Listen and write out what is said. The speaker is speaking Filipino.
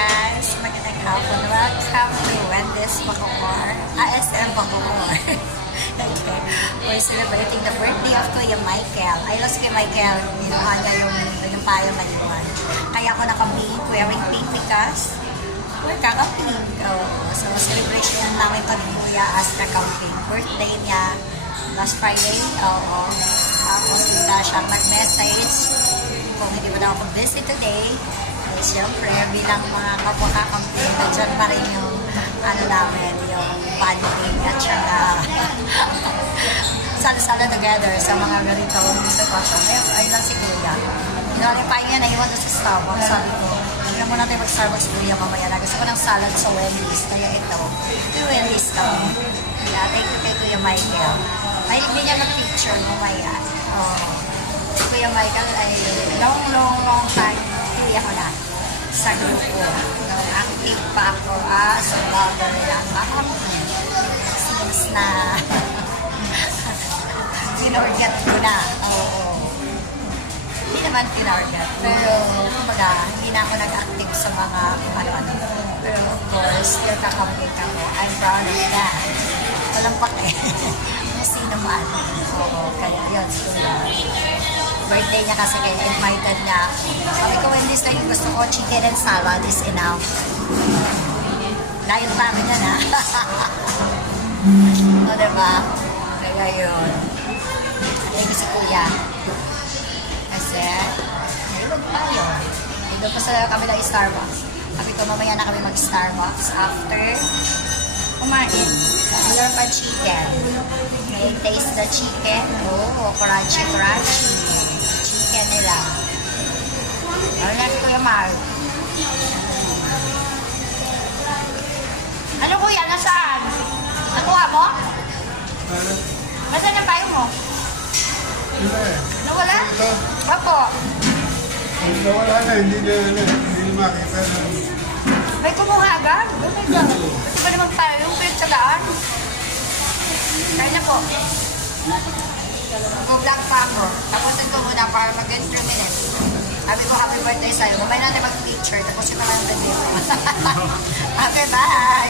guys! Magandang hapon. Welcome to Wendy's Bacoor. SM Bacoor. Okay. We're celebrating the birthday of Kuya Michael. I lost Kuya Michael. Ginawa niya yung payo maliwan. Kaya ako naka-pink, wearing pink because we're kaka-pink. So, celebration namin pag Kuya as kaka-pink. Birthday niya last Friday. Tapos bigla siyang nag-message kung hindi mo daw ako busy today. Siyempre, bilang mga kapwa-kakampi, dyan pa rin yung ano namin, yung bonding at saka sala-sala together sa mga ganitong sitwasyon. Ayun lang si Kuya. Nalipay niya, naiwan doon sa Starbucks. Sabi ko, hindi muna tayo mag-Starbucks Kuya mamaya na. Gusto ko ng salad sa Wendy's. Kaya ito, yung Wendy's kami. Kaya thank you kay Kuya Michael. Mahilig din niya mag-picture mamaya. Kuya Michael ay long time Kuya ko na sa grupo. Active pa ako as vlogger lang. Since na sinorget ko na. Hindi naman sinorget. Pero, kumbaga, hindi na ako nag-active sa mga ano-ano. Pero, of course, still kakambing ako. I'm proud of that. Walang pake. Kung sino man. Kaya yun, siguro. Birthday niya kasi kaya invited niya. Sabi ko, Wendy's lang yung gusto ko, chicken and salad is enough. Diet pa rin yan, ha? O, diba? Kaya yun. Thank you si Kuya. Kasi, naiwag tayo. Doon pa sa kami ng Starbucks. Sabi ko, mamaya na kami mag-Starbucks after kumain. Meron pa chicken. May taste the chicken. Crunchy. Chicken nila. Ano na si Kuya Mark? Ano Kuya? Nasaan? Nakuha mo? Nasaan yung payo mo? Nawala? Opo. Nawala na, hindi makita na. May kumuha agad? Oh my God. Ito ba naman tayo yung pinagsagaan? Kaya na po. Mag-vlog pa ako. Tapusin ko muna para mag-10 minutes. Sabi ko, happy birthday sa'yo. Mamaya natin mag-picture. Tapusin naman ang video. Okay, bye!